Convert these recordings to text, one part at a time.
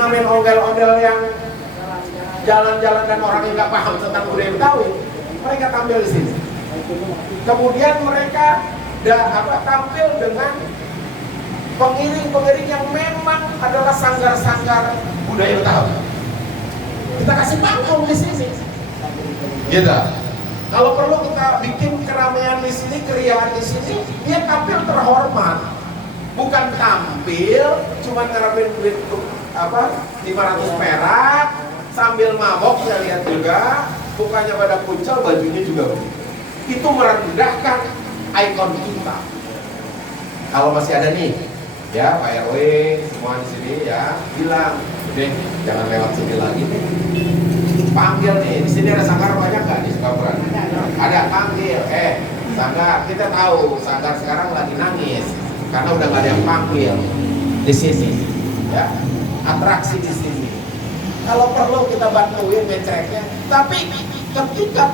pengamen ondel-ondel yang jalan-jalan dan orang yang nggak paham tentang budaya Betawi, mereka tampil di sini. Kemudian mereka tampil dengan pengiring-pengiring yang memang adalah sanggar-sanggar budaya Betawi. Kita kasih panggung di sini. Gitu. Kalau perlu kita bikin keramaian di sini, keriaan di sini, dia tampil terhormat. Bukan tampil cuma ngarepin duit 500 perak sambil mabok, saya lihat juga bukannya pada puncel, bajunya juga begitu. Itu merendahkan ikon kita. Kalau masih ada nih, ya Pak RW semua di sini ya, bilang, deh jangan lewat sini lagi nih. Panggil nih, di sini ada sanggar banyak nggak di Sukabumi? Ada, panggil. Sanggar, kita tahu sanggar sekarang lagi nangis karena udah nggak ada yang panggil di sini, ya. Atraksi di sini. Kalau perlu kita bantuin mecreknya, tapi ketika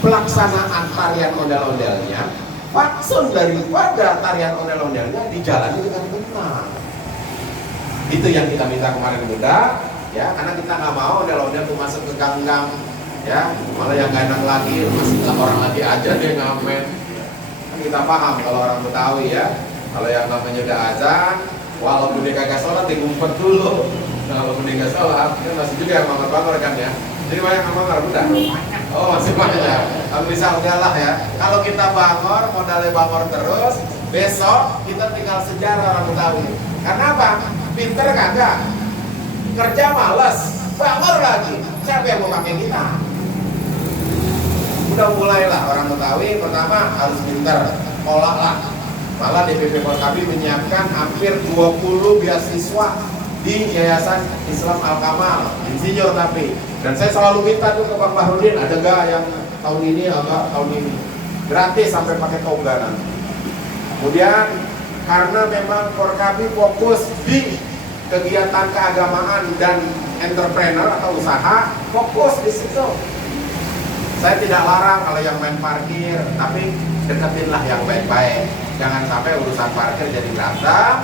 pelaksanaan tarian ondel-ondelnya, faksun daripada tarian ondel-ondelnya dijalani dengan benar. Itu yang kita minta kemarin Bunda. Ya, karena kita nggak mau ondel-ondel tuh masuk ke gang-gang, ya, malah yang gak enak lagi, masih orang lagi aja deh ngamen. Kan kita paham kalau orang Betawi ya, kalau yang namanya udah azan, walaupun dia kagak sholat, dia ngumpet dulu. Nah, walaupun dia nggak sholat, dia masih juga yang bangor-bangor kan ya. Jadi banyak yang bangor, udah? Oh masih banyak. Kalau bisa udahlah ya. Kalau kita bangor, modalnya bangor terus, besok kita tinggal sejarah orang Betawi. Karena apa? Pinter kagak? Kerja males, bangor lagi. Siapa yang mau pakai kita? Udah mulailah orang Betawi, pertama harus pinter, olah lah. Malah DPP Forkabi menyiapkan hampir 20 beasiswa di Yayasan Islam Al-Kamal, insinyur tapi. Dan saya selalu minta tuh ke Bang Bahrudin, ada gak yang tahun ini, agak tahun ini. Gratis sampai pakai tongganan. Kemudian karena memang Forkabi fokus di kegiatan keagamaan dan entrepreneur atau usaha, fokus di situ. Saya tidak larang kalau yang main parkir, tapi deketinlah yang baik-baik. Jangan sampai urusan parkir jadi berantem,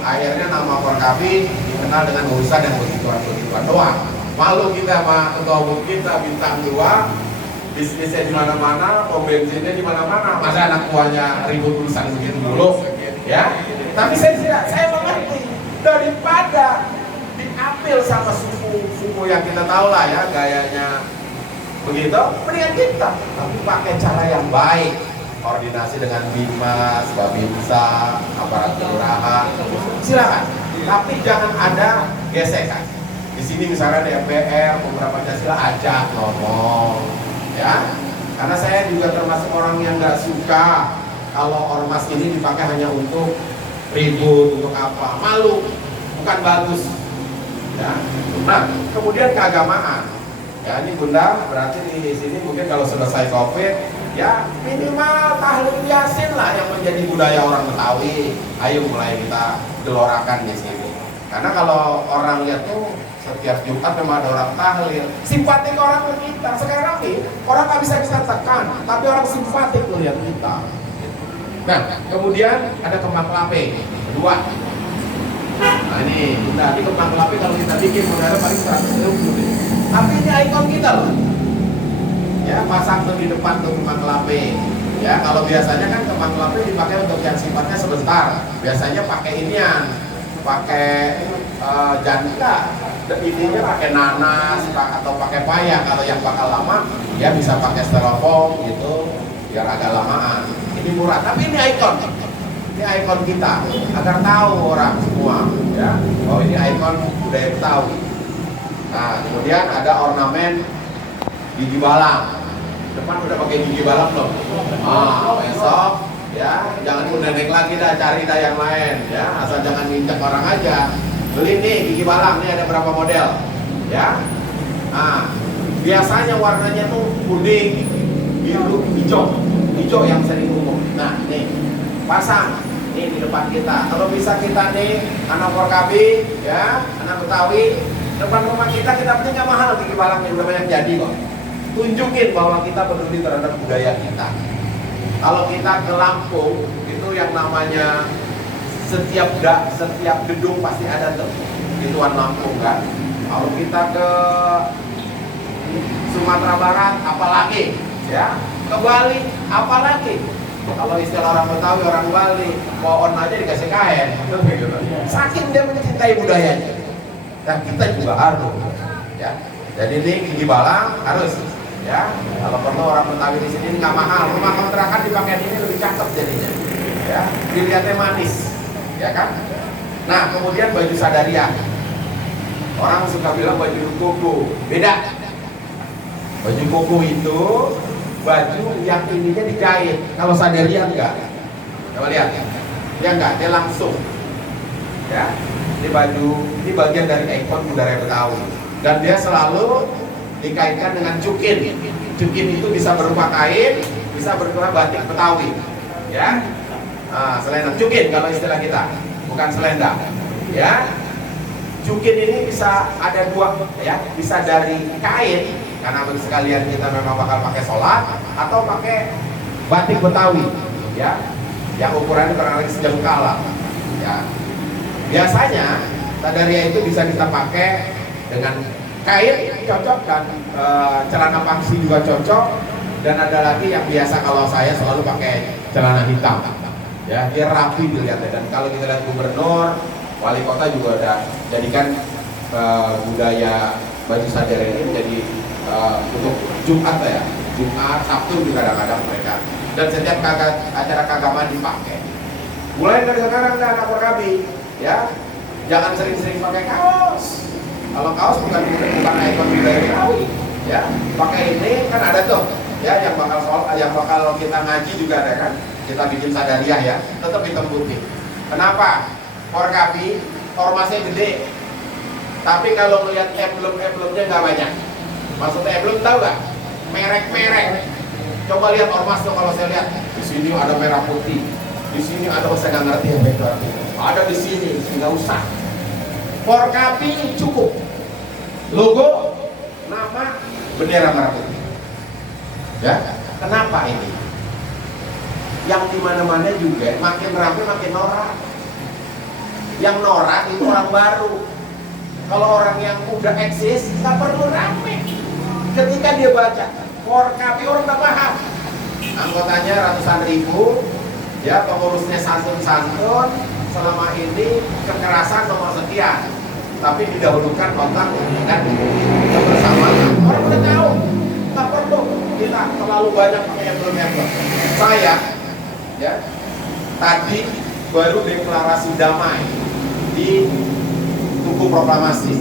akhirnya nama Forkabi dikenal dengan urusan yang begituan-begituan doang. Malu kita sama ketua umum kita bintang 2, bisnisnya di mana-mana, pom bensinnya di mana-mana. Masa anak buahnya ribut urusan begitu dulu, ya? Tapi saya mengerti. Daripada diambil sama suku yang kita tahu lah ya gayanya begitu, mendingan kita tapi pakai cara yang baik, koordinasi dengan Bimas, Babinsa, aparat kelurahan, silakan. Tapi jangan ada gesekan. Di sini misalnya DPR, beberapa Pancasila ajak ngomong, ya. Karena saya juga termasuk orang yang nggak suka kalau ormas ini dipakai hanya untuk ribut, untuk apa, malu, bukan bagus ya. Nah, kemudian keagamaan ya, ini Bunda berarti di sini mungkin kalau selesai COVID ya minimal tahlil yasin lah yang menjadi budaya orang Betawi. Ayo mulai kita gelorakan di sini, karena kalau orang lihat tuh setiap Jumat memang ada orang tahlil, simpatik orang ke kita. Sekarang nih orang nggak bisa kita tekan, tapi orang simpatik melihat kita. Nah, kemudian ada kembang kelape kedua. Nah ini, Bunda, ini kembang kelape kalau kita bikin modalnya paling 120 nih. Tapi ini ikon kita loh. Ya, pasang tuh di depan tuh kembang kelape. Ya, kalau biasanya kan kembang kelape dipakai untuk yang sifatnya sebentar. Biasanya pakai inian, pakai janda. Intinya pakai nanas atau pakai paya. Kalau yang bakal lama, ya bisa pakai styrofoam gitu, biar agak lamaan. Ini murah, tapi ini ikon kita agar tahu orang semua ya bahwa ini ikon budaya Betawi. Nah, kemudian ada ornamen gigi balang. Depan udah pakai gigi balang belum? Besok ya jangan nenek lagi dah, cari dah yang lain ya, asal jangan nginjek orang aja. Beli nih gigi balang, nih ada berapa model ya. Nah, biasanya warnanya tuh kuning, biru, hijau yang sering umum. Nah, nih pasang nih di depan kita. Kalau bisa kita nih anak Forkabi ya, anak Betawi, depan rumah kita beli nggak mahal gigi balangnya, udah banyak jadi kok. Tunjukin bahwa kita peduli terhadap budaya kita. Kalau kita ke Lampung itu yang namanya setiap gedung pasti ada tuh di Tuan Lampung kan. Kalau kita ke Sumatera Barat apalagi, ya, ke Bali apalagi. Kalau istilah orang Betawi, orang Bali, pohon aja dikasih kain, saking dia mencintai budayanya. Dan kita juga harus, ya. Jadi ini gigi balang harus, ya. Kalau perlu orang Betawi di sini nggak mahal, rumah kontrakan dipakai ini lebih cakep jadinya, ya. Dilihatnya manis, ya kan. Nah, kemudian baju sadaria. Orang suka bilang baju koko, beda. Baju koko itu baju yang ininya dijahit. Kalau sadaria enggak. Coba lihat, dia enggak, dia langsung. Ya, ini baju, ini bagian dari ikon budaya Betawi. Dan dia selalu dikaitkan dengan cukin. Cukin itu bisa berupa kain, bisa berupa batik Betawi. Ya, selendang cukin kalau istilah kita, bukan selendang. Ya, cukin ini bisa ada dua, ya, bisa dari kain karena sekalian kita memang bakal pakai sholat atau pakai batik Betawi, ya, yang ukurannya kurang lebih sejengkal, ya. Biasanya sadaria itu bisa kita pakai dengan kain cocok dan celana pangsi juga cocok, dan ada lagi yang biasa kalau saya selalu pakai celana hitam, ya, dia rapi dilihatnya. Dan kalau kita lihat gubernur, wali kota juga udah jadikan budaya baju sadaria ini menjadi untuk Jumat, ya, Jumat, Sabtu juga kadang-kadang mereka, dan setiap acara keagamaan dipakai. Mulai dari sekarang dan anak Forkabi, ya, jangan sering-sering pakai kaos. Kalau kaos bukan ikon budaya Betawi, ya, pakai ini kan ada tuh, ya, yang bakal kita ngaji juga ada kan, kita bikin sadariah, ya, tetap hitam putih. Kenapa? Forkabi ormasnya gede, tapi kalau melihat emblem-emblemnya nggak banyak. Maksudnya emblem tahu nggak? Merek-merek. Coba lihat ormas tuh, kalau saya lihat di sini ada merah putih, di sini ada, saya nggak ngerti ya, ada di sini, nggak usah. Forkabi cukup. Logo, nama, bendera merah putih. Ya, kenapa ini? Yang di mana-mana juga makin rame makin norak. Yang norak itu orang baru. Kalau orang yang udah eksis nggak perlu rame. Ketika dia baca Forkabi, orang nggak paham. Anggotanya ratusan ribu, ya, pengurusnya santun-santun. Selama ini kekerasan nomor sekian, tapi didahulukan otak dan kebersamaan. Orang udah tahu, nggak perlu kita terlalu banyak pakai emblem-emblem. Saya, ya, tadi baru deklarasi damai di Tugu Proklamasi.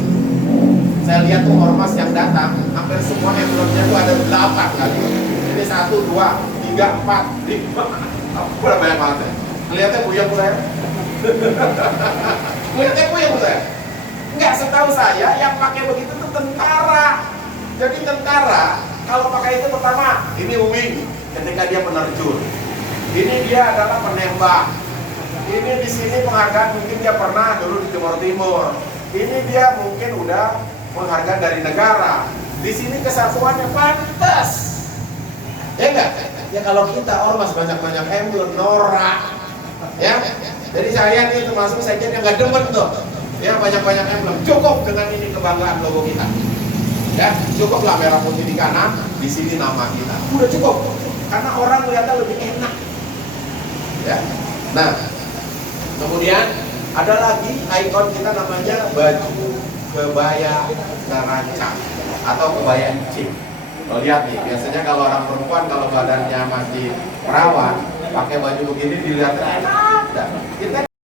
Saya lihat tuh ormas yang datang, hampir semua emblemnya tuh ada 8 kali. Ini 1, 2, 3, 4, 5. Udah banyak banget ya. Ngeliatnya buyang saya. Ngeliatnya buyang saya. Enggak, setahu saya yang pakai begitu tuh tentara. Jadi tentara kalau pakai itu, pertama ini wing ketika dia penerjun. Ini dia adalah penembak. Ini di sini penghargaan, mungkin dia pernah dulu di Timur Timur. Ini dia mungkin udah penghargaan dari negara. Di sini kesatuannya pantas. Ya enggak? Ya kalau kita ormas banyak-banyak emblem, norak. Ya. Jadi saya ini termasuk sekjen yang nggak demen tuh. Ya, banyak-banyak emblem. Cukup dengan ini kebanggaan logo kita. Ya, cukuplah merah putih di kanan, di sini nama kita. Udah cukup. Karena orang melihatnya lebih enak. Ya. Nah, kemudian ada lagi ikon kita namanya baju kebaya terancam atau kebaya encim. Lo lihat nih, biasanya kalau orang perempuan kalau badannya masih perawan, pakai baju begini dilihatnya enak